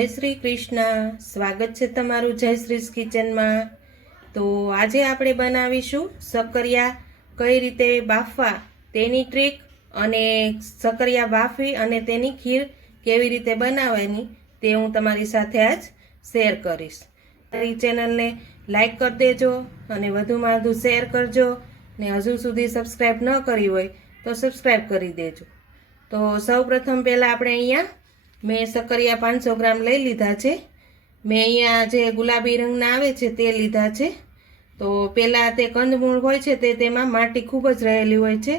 જય શ્રી કૃષ્ણ. સ્વાગત છે તમારું જય શ્રી કિચનમાં. તો આજે આપણે બનાવીશું સક્કરિયા, કઈ રીતે બાફવા, તેની ટ્રીક અને સક્કરિયા બાફી અને તેની ખીર કેવી રીતે બનાવવાની તે હું તમારી સાથે આજ શેર કરીશ. મારી ચેનલને લાઈક કરી દેજો અને વધુમાં વધુ શેર કરજો ને હજુ સુધી સબસ્ક્રાઈબ ન કરી હોય તો સબસ્ક્રાઈબ કરી દેજો. તો સૌ પ્રથમ પહેલાં આપણે અહીંયા મેં સક્કરિયા પાંચસો ગ્રામ લઈ લીધા છે. મેં અહીંયા જે ગુલાબી રંગના આવે છે તે લીધા છે. તો પહેલાં તે કંદમૂળ હોય છે તે તેમાં માટી ખૂબ જ રહેલી હોય છે.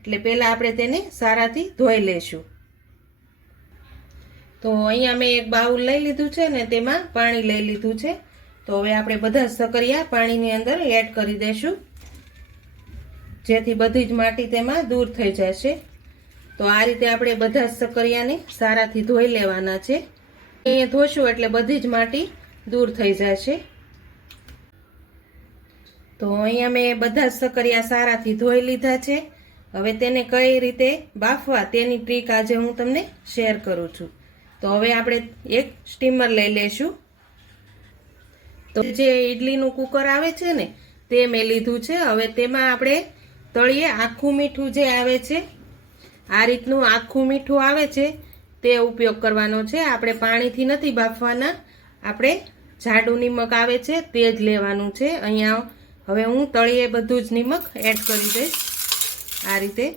એટલે પહેલાં આપણે તેને સારાથી ધોઈ લેશું તો અહીંયા મેં એક બાઉલ લઈ લીધું છે ને તેમાં પાણી લઈ લીધું છે. તો હવે આપણે બધા સક્કરિયા પાણીની અંદર એડ કરી દઈશું. જેથી બધી જ માટી તેમાં દૂર થઈ જશે. તો આ રીતે આપણે બધા જ સક્કરિયાને સારાથી ધોઈ લેવાના છે. અહીંયા ધોશું એટલે બધી જ માટી દૂર થઈ જશે. તો અહીંયા મેં બધા જ સક્કરિયા સારાથી ધોઈ લીધા છે. હવે તેને કઈ રીતે બાફવા તેની ટ્રીક આજે હું તમને શેર કરું છું. તો હવે આપણે એક સ્ટીમર લઈ લેશું. તો જે ઈડલીનું કુકર આવે છે ને, તે મેં લીધું છે. હવે તેમાં આપણે તળીએ આખું મીઠું જે આવે છે આ રીતનું આખું મીઠું આવે છે, તે ઉપયોગ કરવાનો છે. આપણે પાણીથી નથી બાફવાના. આપણે જાડું નિમક આવે છે, તે જ લેવાનું છે. અહીંયા હવે હું તળિયે બધું જ નિમક એડ કરી દઈશ. આ રીતે.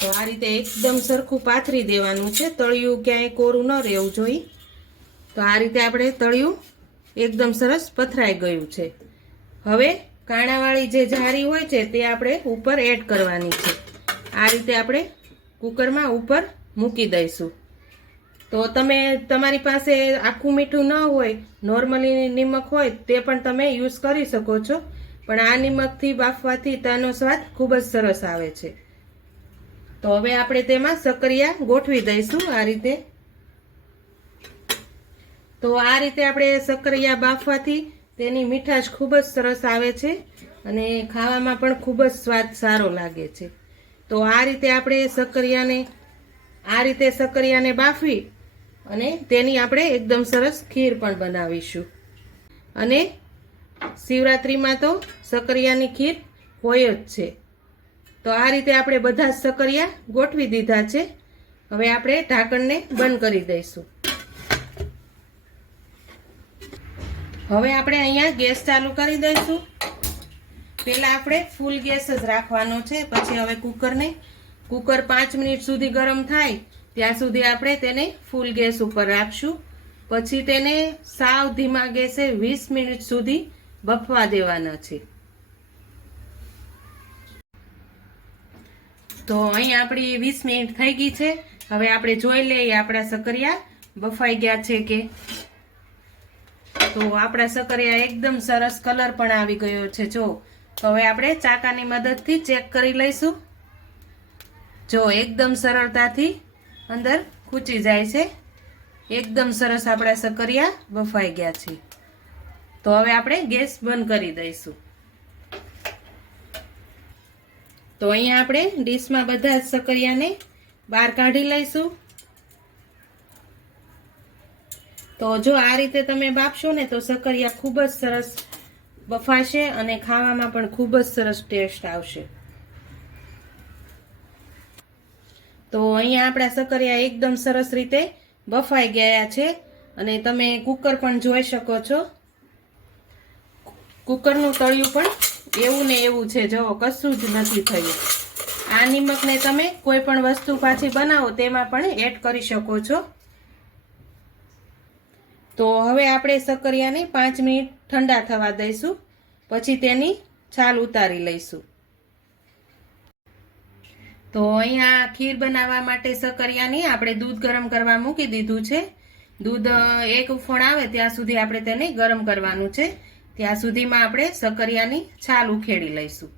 તો આ રીતે એકદમ સરખું પાથરી દેવાનું છે. તળિયું ક્યાંય કોરું ન રહેવું જોઈએ. તો આ રીતે આપણે તળિયું એકદમ સરસ પથરાઈ ગયું છે. હવે કાણાવાળી જે જારી હોય છે, તે આપણે ઉપર એડ કરવાની છે. આ રીતે આપણે કુકરમાં ઉપર મૂકી દઈશું. તો તમે તમારી પાસે આખું મીઠું ન હોય, નોર્મલી નિમક હોય, તે પણ તમે યુઝ કરી શકો છો. પણ આ નિમકથી બાફવાથી તેનો સ્વાદ ખૂબ જ સરસ આવે છે. તો હવે આપણે તેમાં સક્કરિયા ગોઠવી દઈશું આ રીતે. તો આ રીતે આપણે સક્કરિયા બાફવાથી તેની મીઠાશ ખૂબ જ સરસ આવે છે અને ખાવામાં પણ ખૂબ જ સ્વાદ સારો લાગે છે. તો આ રીતે આપણે સક્કરિયાને, આ રીતે સક્કરિયાને બાફી અને તેની આપણે એકદમ સરસ ખીર પણ બનાવીશું. અને શિવરાત્રિમાં તો સક્કરિયાની ખીર હોય જ છે. તો આ રીતે આપણે બધા સક્કરિયા ગોઠવી દીધા છે. હવે આપણે ઢાંકણને બંધ કરી દઈશું. હવે આપણે અહીંયા ગેસ ચાલુ કરી દઈશું. પહેલાં આપણે ફૂલ ગેસ જ રાખવાનો છે, પછી હવે કુકરને. કુકર પાંચ મિનિટ સુધી ગરમ થાય, ત્યાં સુધી આપણે તેને ફૂલ ગેસ ઉપર રાખશું. પછી તેને સાવ ધીમા ગેસે વીસ મિનિટ સુધી બફવા દેવાના છે. તો અહીં આપણી વીસ મિનિટ થઈ ગઈ છે. હવે આપણે જોઈ લઈએ આપણા સકરિયા બફાઈ ગયા છે કે. તો આપણા સકરિયા એકદમ સરસ કલર પણ આવી ગયો છે, જો. તો હવે આપણે ચાકાની મદદથી ચેક કરી લઈશું. જો એકદમ સરળતાથી અંદર ખૂચી જાય છે. એકદમ સરસ આપણા સકરિયા બફાઈ ગયા છે. તો હવે આપણે ગેસ બંધ કરી દઈશું. તો અહીંયા આપણે ડીશમાં બધા જ સકરિયાને બહાર કાઢી લઈશું. તો જો આ રીતે તમે બાફશો ને તો સકરિયા ખૂબ જ સરસ બફાશે અને ખાવામાં પણ ખૂબ જ સરસ ટેસ્ટ આવશે. તો અહીંયા આપણા સકરિયા એકદમ સરસ રીતે બફાઈ ગયા છે અને તમે કુકર પણ જોઈ શકો છો. કુકરનું તળિયું પણ એવું ને એવું છે. જો કશું જ નથી થયું. આ નિમકને તમે કોઈ પણ વસ્તુ પાછી બનાવો તેમાં પણ એડ કરી શકો છો. તો હવે આપણે સક્કરિયાને પાંચ મિનિટ ઠંડા થવા દઈશું. પછી તેની છાલ ઉતારી લઈશું. તો અહીંયા ખીર બનાવવા માટે સક્કરિયાની આપણે દૂધ ગરમ કરવા મૂકી દીધું છે. દૂધ એક ઉફણ આવે ત્યાં સુધી આપણે તેને ગરમ કરવાનું છે. ત્યાં સુધીમાં આપણે સક્કરિયાની છાલ ઉખેડી લઈશું.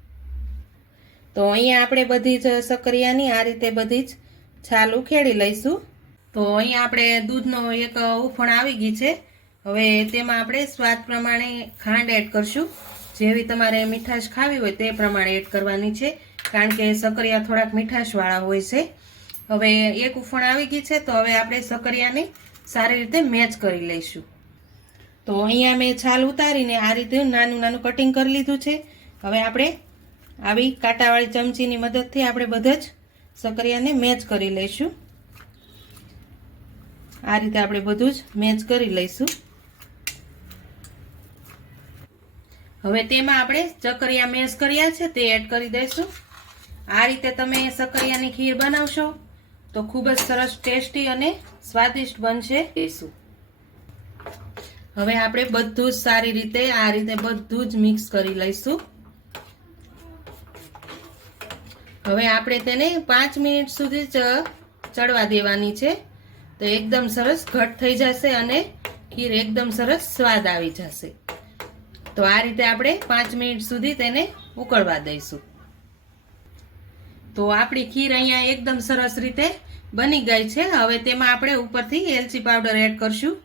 તો અહીંયા આપણે બધી જ સક્કરિયાની આ રીતે બધી જ છાલ ઉખેડી લઈશું. તો અહીંયા આપણે દૂધનો એક ઉફણ આવી ગઈ છે. હવે તેમાં આપણે સ્વાદ પ્રમાણે ખાંડ એડ કરશું. જેવી તમારે મીઠાશ ખાવી હોય તે પ્રમાણે એડ કરવાની છે, કારણ કે સક્કરિયા થોડાક મીઠાશવાળા હોય છે. હવે એક ઉફણ આવી ગઈ છે, તો હવે આપણે સક્કરિયાને સારી રીતે મેચ કરી લઈશું. તો અહીંયા મેં છાલ ઉતારીને આ રીતે નાનું નાનું કટિંગ કરી લીધું છે. હવે આપણે આવી કાંટાવાળી ચમચીની મદદથી આપણે બધા જ સકરિયાને મેચ કરી લઈશું. આ રીતે આપણે બધું જ મેચ કરી લઈશું. હવે તેમાં આપણે ચકરિયા મેશ કર્યા છે તે એડ કરી દઈશું. આ રીતે તમે સકરિયાની ખીર બનાવશો તો ખૂબ જ સરસ ટેસ્ટી અને સ્વાદિષ્ટ બનશે. પીશું હવે આપણે બધું જ સારી રીતે આ રીતે બધું જ મિક્સ કરી લઈશું. હવે આપણે તેને પાંચ મિનિટ સુધી ચડવા દેવાની છે. તો એકદમ સરસ ઘટ થઈ જશે અને ખીર એકદમ સરસ સ્વાદ આવી જશે. તો આ રીતે આપણે પાંચ મિનિટ સુધી તેને ઉકળવા દઈશું. તો આપણી ખીર અહીંયા એકદમ સરસ રીતે બની ગઈ છે. હવે તેમાં આપણે ઉપરથી એલચી પાવડર એડ કરશું,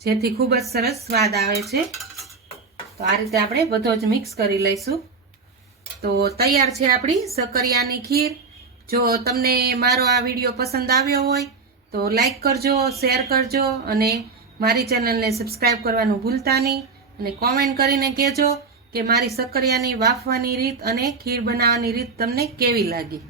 જેથી ખૂબ જ સરસ સ્વાદ આવે છે. તો આ રીતે આપણે બધો જ મિક્સ કરી લઈશું. તો તૈયાર છે આપણી સકરિયાની ખીર. જો તમને મારો આ વીડિયો પસંદ આવ્યો હોય તો લાઈક કરજો શેર કરજો અને મારી ચેનલને સબસ્ક્રાઈબ કરવાનું ભૂલતા નહીં. અને કોમેન્ટ કરીને કહેજો કે મારી સક્કરિયાની, વાફવાની રીત અને ખીર બનાવવાની રીત તમને કેવી લાગી?